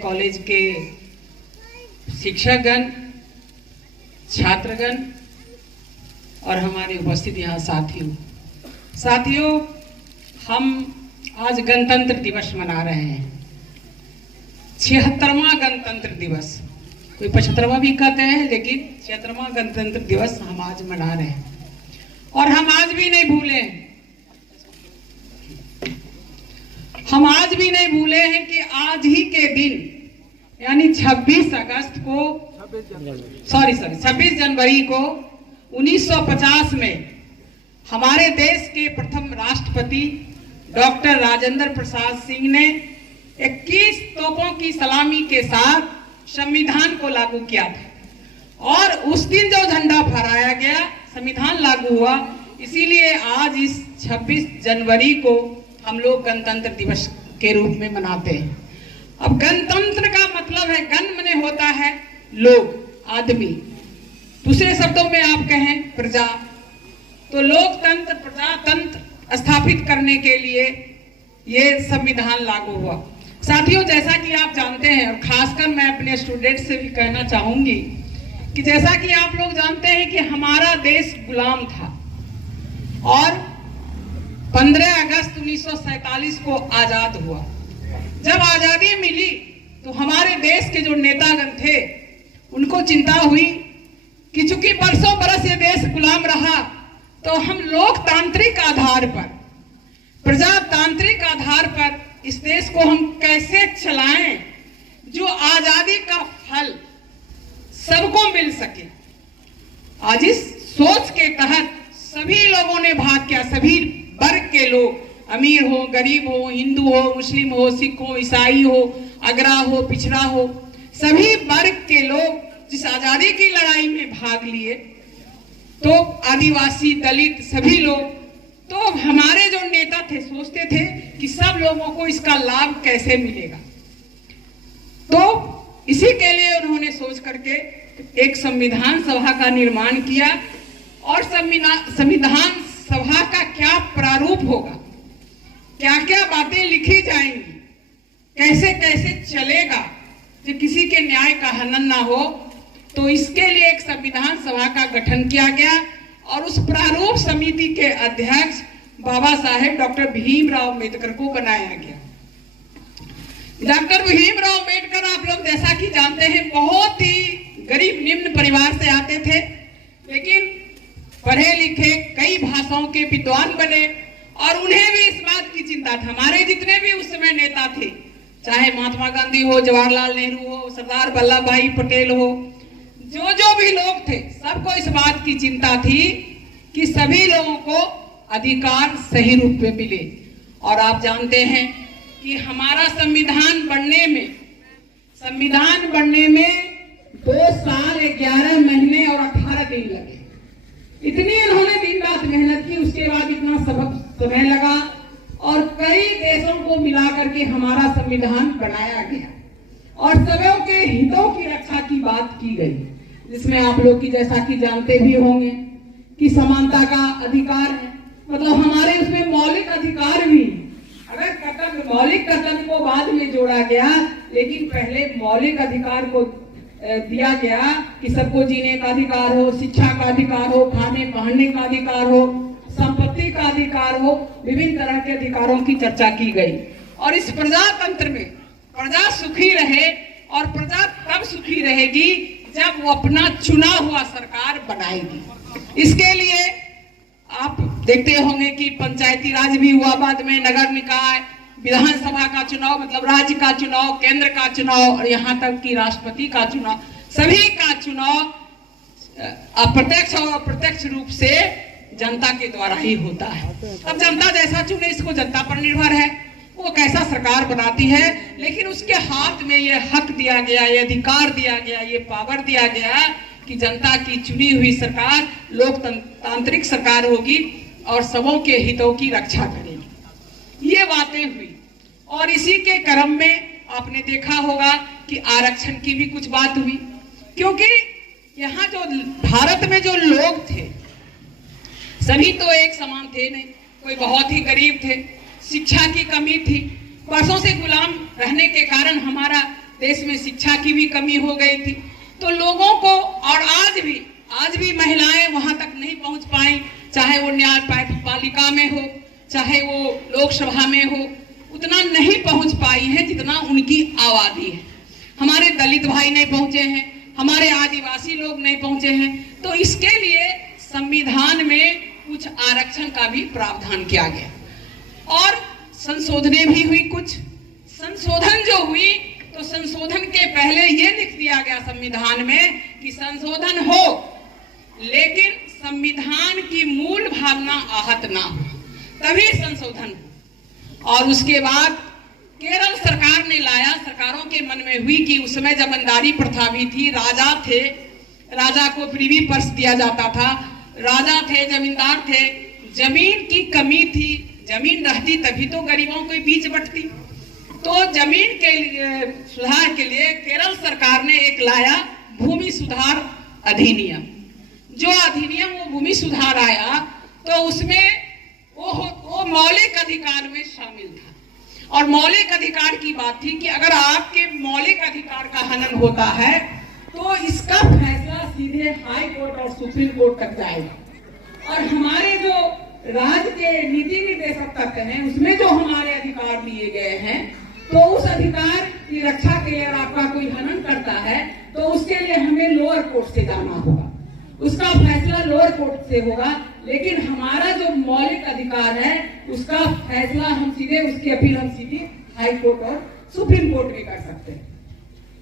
College के शिक्षकगण, छात्रगण और हमारे उपस्थित यहाँ साथियों, हम आज गणतंत्र दिवस मना रहे हैं। 76वां गणतंत्र दिवस, कोई 75वां भी कहते हैं, लेकिन 76वां गणतंत्र दिवस हम आज मना रहे हैं। और हम आज भी नहीं भूले हैं कि आज ही के दिन यानी 26 जनवरी को 1950 में हमारे देश के प्रथम राष्ट्रपति डॉक्टर राजेंद्र प्रसाद सिंह ने 21 तोपों की सलामी के साथ संविधान को लागू किया था। और उस दिन जो झंडा फहराया गया, संविधान लागू हुआ। इसीलिए आज इस 26 जनवरी को हम लोग गणतंत्र दिवस के रूप में मनाते हैं। अब गणतंत्र का मतलब है, गण माने होता है लोग, आदमी। दूसरे शब्दों में आप कहें प्रजा। तो लोकतंत्र, प्रजातंत्र स्थापित करने के लिए ये संविधान लागू हुआ। साथियों, जैसा कि आप जानते हैं, और खासकर मैं अपने स्टूडेंट से भी कहना चाहूंगी कि जैसा कि आप लोग जानते हैं कि हमारा देश गुलाम था और 15 अगस्त 1947 को आजाद हुआ। जब आजादी मिली तो हमारे देश के जो नेतागण थे उनको चिंता हुई कि चूंकि बरसों बरस ये देश गुलाम रहा, तो हम लोकतांत्रिक आधार पर, प्रजातांत्रिक आधार पर इस देश को हम कैसे चलाएं जो आजादी का फल सबको मिल सके। आज इस सोच के तहत सभी लोगों ने भाग किया। सभी वर्ग के लोग, अमीर हो, गरीब हो, हिंदू हो, मुस्लिम हो, सिख हो, ईसाई हो, अगरा हो, पिछड़ा हो, सभी वर्ग के लोग जिस आजादी की लड़ाई में भाग लिए, तो आदिवासी, दलित, सभी लोग, तो हमारे जो नेता थे सोचते थे कि सब लोगों को इसका लाभ कैसे मिलेगा। तो इसी के लिए उन्होंने सोच करके एक संविधान सभा का निर्माण किया। और संविधान सभा का क्या प्रारूप होगा, क्या क्या बातें लिखी जाएंगी, कैसे कैसे चलेगा, जो किसी के न्याय का हनन ना हो, तो इसके लिए एक संविधान सभा का गठन किया गया। और उस प्रारूप समिति के अध्यक्ष बाबा साहेब डॉक्टर भीमराव अम्बेडकर को बनाया गया। डॉक्टर भीमराव अम्बेडकर, आप लोग जैसा कि जानते हैं, बहुत ही गरीब निम्न परिवार से आते थे, लेकिन पढ़े लिखे, कई भाषाओं के विद्वान बने। और उन्हें भी इस बात की चिंता थी, हमारे जितने भी उस समय नेता थे, चाहे महात्मा गांधी हो, जवाहरलाल नेहरू हो, सरदार वल्लभ भाई पटेल हो, जो भी लोग थे, सबको इस बात की चिंता थी कि सभी लोगों को अधिकार सही रूप में मिले। और आप जानते हैं कि हमारा संविधान बनने में 2 साल 11 महीने और 18 दिन लगे। इतनी इन्होंने दिन रात मेहनत की, उसके बाद इतना समय लगा और कई देशों को मिलाकर के हमारा संविधान बनाया गया। और सबों के हितों की रक्षा की बात की गई, जिसमें आप लोग की जैसा कि जानते भी होंगे कि समानता का अधिकार है। मतलब हमारे उसमें मौलिक अधिकार भी, अगर मौलिक कर्तव्य को बाद में जोड़ा गया, लेकिन पहले मौलिक अधिकार को दिया गया कि सबको जीने का अधिकार हो, शिक्षा का अधिकार हो, खाने पहनने का अधिकार हो, संपत्ति का अधिकार हो, विभिन्न तरह के अधिकारों की चर्चा की गई। और इस प्रजातंत्र में प्रजा सुखी रहे, और प्रजा तब सुखी रहेगी जब वो अपना चुना हुआ सरकार बनाएगी। इसके लिए आप देखते होंगे कि पंचायती राज भी हुआ, बाद में नगर निकाय, विधानसभा का चुनाव, मतलब राज्य का चुनाव, केंद्र का चुनाव, और यहाँ तक कि राष्ट्रपति का चुनाव, सभी का चुनाव अप्रत्यक्ष और अप्रत्यक्ष रूप से जनता के द्वारा ही होता है। अब जनता जैसा चुने, इसको जनता पर निर्भर है, वो कैसा सरकार बनाती है। लेकिन उसके हाथ में ये हक दिया गया, ये अधिकार दिया गया, ये पावर दिया गया कि जनता की चुनी हुई सरकार लोकतांत्रिक सरकार होगी और सबों के हितों की रक्षा करेगी। ये बातें हुई। और इसी के क्रम में आपने देखा होगा कि आरक्षण की भी कुछ बात हुई, क्योंकि यहाँ जो भारत में जो लोग थे, सभी तो एक समान थे नहीं। कोई बहुत ही गरीब थे, शिक्षा की कमी थी, वर्षों से गुलाम रहने के कारण हमारा देश में शिक्षा की भी कमी हो गई थी, तो लोगों को, और आज भी महिलाएं वहां तक नहीं पहुंच पाई, चाहे वो न्यायपालिका में हो, चाहे वो लोकसभा में हो, उतना नहीं पहुंच पाई हैं जितना उनकी आबादी है। हमारे दलित भाई नहीं पहुंचे हैं, हमारे आदिवासी लोग नहीं पहुंचे हैं। तो इसके लिए संविधान में कुछ आरक्षण का भी प्रावधान किया गया और संशोधने भी हुई। कुछ संशोधन जो हुई, तो संशोधन के पहले ये लिख दिया गया संविधान में कि संशोधन हो, लेकिन संविधान की मूल भावना आहत ना हो, तभी संशोधन हो। और उसके बाद केरल सरकार ने लाया, सरकारों के मन में हुई कि उस समय जमींदारी प्रथा भी थी, राजा थे, राजा को प्रीवी पर्स दिया जाता था, राजा थे, जमींदार थे, जमीन की कमी थी, जमीन रहती तभी तो गरीबों को बीच बंटती। तो जमीन के सुधार के लिए केरल सरकार ने एक लाया भूमि सुधार अधिनियम। जो अधिनियम, वो भूमि सुधार आया, तो उसमें वो मौलिक अधिकार में शामिल था। और मौलिक अधिकार की बात थी कि अगर आपके मौलिक अधिकार का हनन होता है तो इसका फैसला सीधे हाई कोर्ट और सुप्रीम कोर्ट तक जाएगा। और हमारे जो राज्य के नीति निर्देशक तत्व हैं, उसमें जो हमारे अधिकार दिए गए हैं, तो उस अधिकार की रक्षा के लिए अगर आपका कोई हनन करता है तो उसके लिए हमें लोअर कोर्ट से जाना होगा, उसका फैसला लोअर कोर्ट से होगा। लेकिन हमारा जो मौलिक अधिकार है उसका फैसला हम सीधे, उसकी अपील हम सीधे हाई कोर्ट और सुप्रीम कोर्ट में कर सकते हैं।